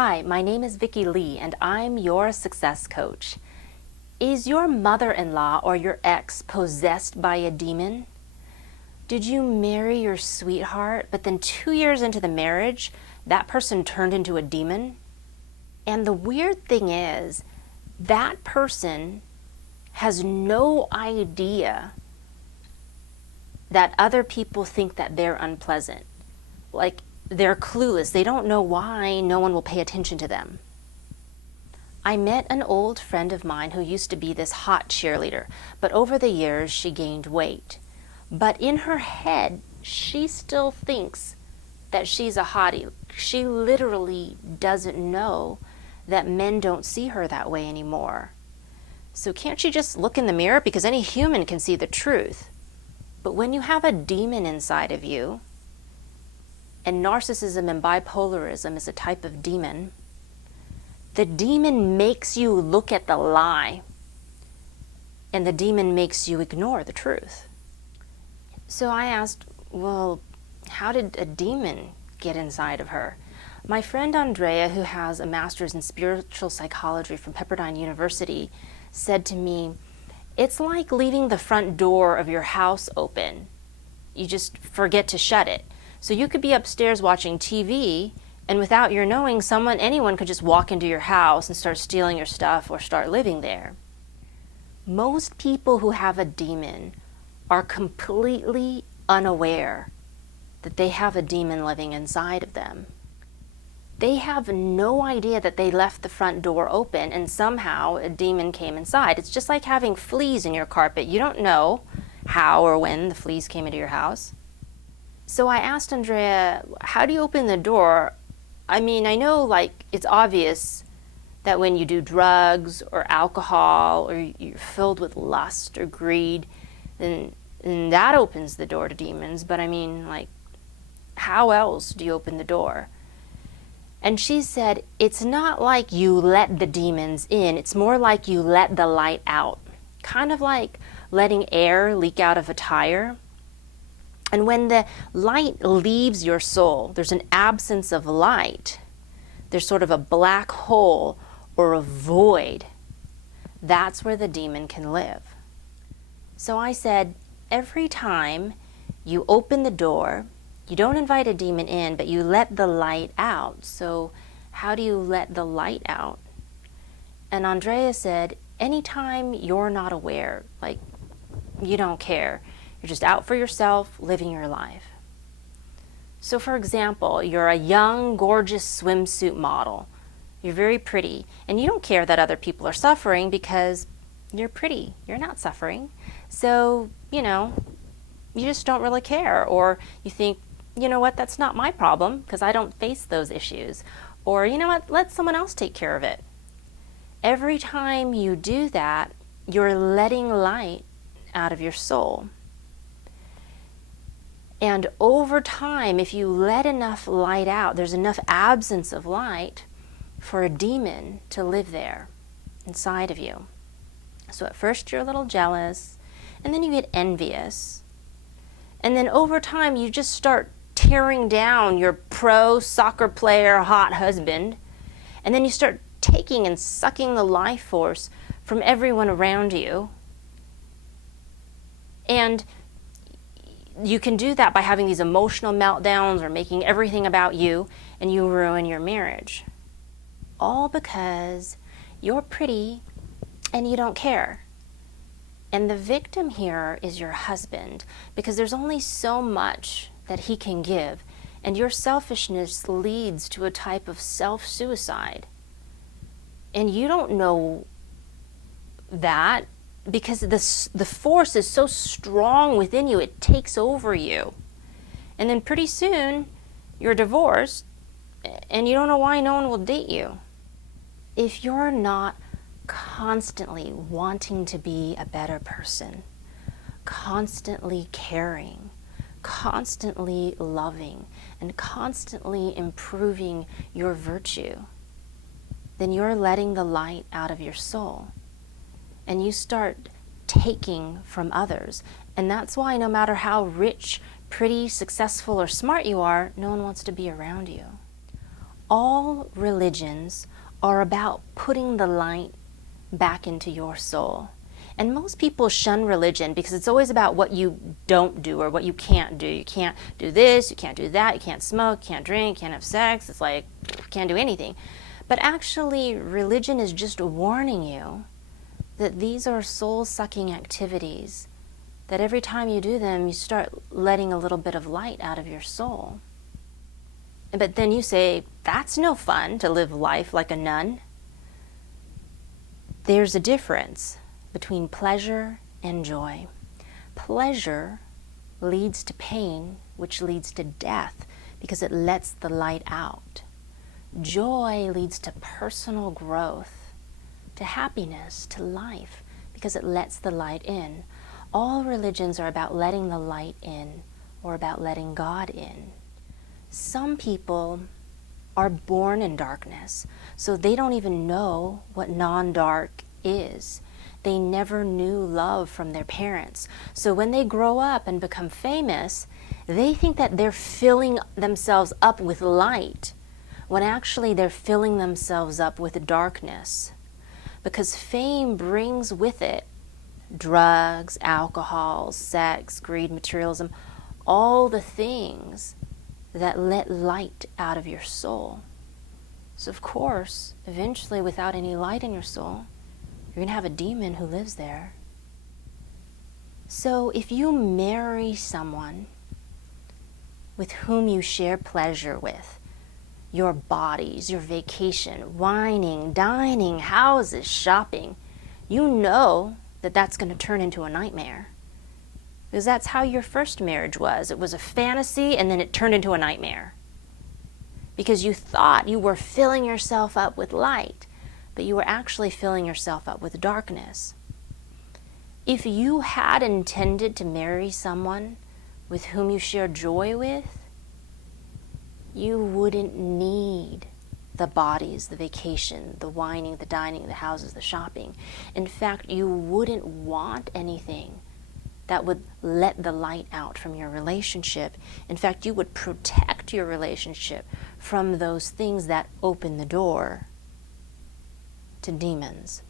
Hi, my name is Vicky Lee and I'm your success coach. Is your mother-in-law or your ex possessed by a demon? Did you marry your sweetheart, but then 2 years into the marriage, that person turned into a demon? And the weird thing is, that person has no idea that other people think that they're unpleasant. Like, they're clueless. They don't know why no one will pay attention to them. I met an old friend of mine who used to be this hot cheerleader, but over the years she gained weight. But in her head, she still thinks that she's a hottie. She literally doesn't know that men don't see her that way anymore. So can't she just look in the mirror? Because any human can see the truth. But when you have a demon inside of you, and narcissism and bipolarism is a type of demon, the demon makes you look at the lie, and the demon makes you ignore the truth. So I asked, well, how did a demon get inside of her? My friend Andrea, who has a master's in spiritual psychology from Pepperdine University, said to me, it's like leaving the front door of your house open. You just forget to shut it. So you could be upstairs watching TV, and without your knowing, anyone could just walk into your house and start stealing your stuff or start living there. Most people who have a demon are completely unaware that they have a demon living inside of them. They have no idea that they left the front door open and somehow a demon came inside. It's just like having fleas in your carpet. You don't know how or when the fleas came into your house. So I asked Andrea, how do you open the door? I mean, I know it's obvious that when you do drugs or alcohol or you're filled with lust or greed, then that opens the door to demons. But I mean, how else do you open the door? And she said, it's not like you let the demons in. It's more like you let the light out. Kind of like letting air leak out of a tire. And when the light leaves your soul, there's an absence of light. There's sort of a black hole or a void. That's where the demon can live. So I said, every time you open the door, you don't invite a demon in, but you let the light out. So how do you let the light out? And Andrea said, anytime you're not aware, you don't care. You're just out for yourself, living your life. So for example, you're a young, gorgeous swimsuit model. You're very pretty, and you don't care that other people are suffering because you're pretty. You're not suffering. So, you just don't really care. Or you think, you know what, that's not my problem because I don't face those issues. Or, you know what, let someone else take care of it. Every time you do that, you're letting light out of your soul. And over time, if you let enough light out, there's enough absence of light for a demon to live there inside of you. So at first you're a little jealous, and then you get envious. And then over time, you just start tearing down your pro soccer player hot husband. And then you start taking and sucking the life force from everyone around you. And you can do that by having these emotional meltdowns or making everything about you, and you ruin your marriage. All because you're pretty and you don't care. And the victim here is your husband, because there's only so much that he can give, and your selfishness leads to a type of self-suicide. And you don't know that, because the force is so strong within you, it takes over you. And then pretty soon, you're divorced, and you don't know why no one will date you. If you're not constantly wanting to be a better person, constantly caring, constantly loving, and constantly improving your virtue, then you're letting the light out of your soul. And you start taking from others. And that's why no matter how rich, pretty, successful, or smart you are, no one wants to be around you. All religions are about putting the light back into your soul. And most people shun religion because it's always about what you don't do or what you can't do. You can't do this, you can't do that, you can't smoke, you can't drink, you can't have sex. It's like, you can't do anything. But actually, religion is just warning you that these are soul-sucking activities, that every time you do them, you start letting a little bit of light out of your soul. But then you say, that's no fun to live life like a nun. There's a difference between pleasure and joy. Pleasure leads to pain, which leads to death because it lets the light out. Joy leads to personal growth, to happiness, to life, because it lets the light in. All religions are about letting the light in or about letting God in. Some people are born in darkness, so they don't even know what non-dark is. They never knew love from their parents. So when they grow up and become famous, they think that they're filling themselves up with light, when actually they're filling themselves up with darkness. Because fame brings with it drugs, alcohol, sex, greed, materialism, all the things that let light out of your soul. So of course, eventually without any light in your soul, you're going to have a demon who lives there. So if you marry someone with whom you share pleasure with, your bodies, your vacation, wining, dining, houses, shopping, you know that that's going to turn into a nightmare. Because that's how your first marriage was. It was a fantasy and then it turned into a nightmare. Because you thought you were filling yourself up with light, but you were actually filling yourself up with darkness. If you had intended to marry someone with whom you share joy with, you wouldn't need the bodies, the vacation, the wining, the dining, the houses, the shopping. In fact, you wouldn't want anything that would let the light out from your relationship. In fact, you would protect your relationship from those things that open the door to demons.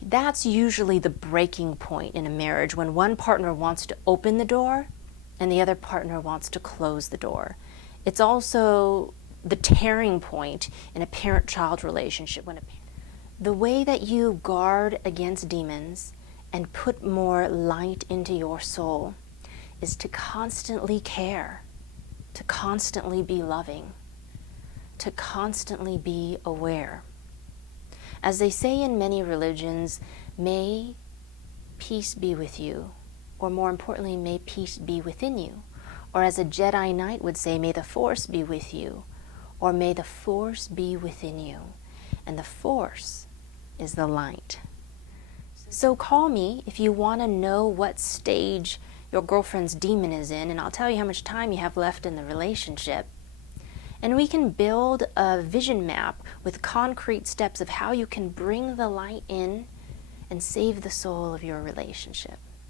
That's usually the breaking point in a marriage, when one partner wants to open the door and the other partner wants to close the door. It's also the tearing point in a parent-child relationship. The way that you guard against demons and put more light into your soul is to constantly care, to constantly be loving, to constantly be aware. As they say in many religions, may peace be with you, or more importantly, may peace be within you. Or as a Jedi Knight would say, may the Force be with you, or may the Force be within you. And the Force is the light. So call me if you want to know what stage your girlfriend's demon is in, and I'll tell you how much time you have left in the relationship. And we can build a vision map with concrete steps of how you can bring the light in and save the soul of your relationship.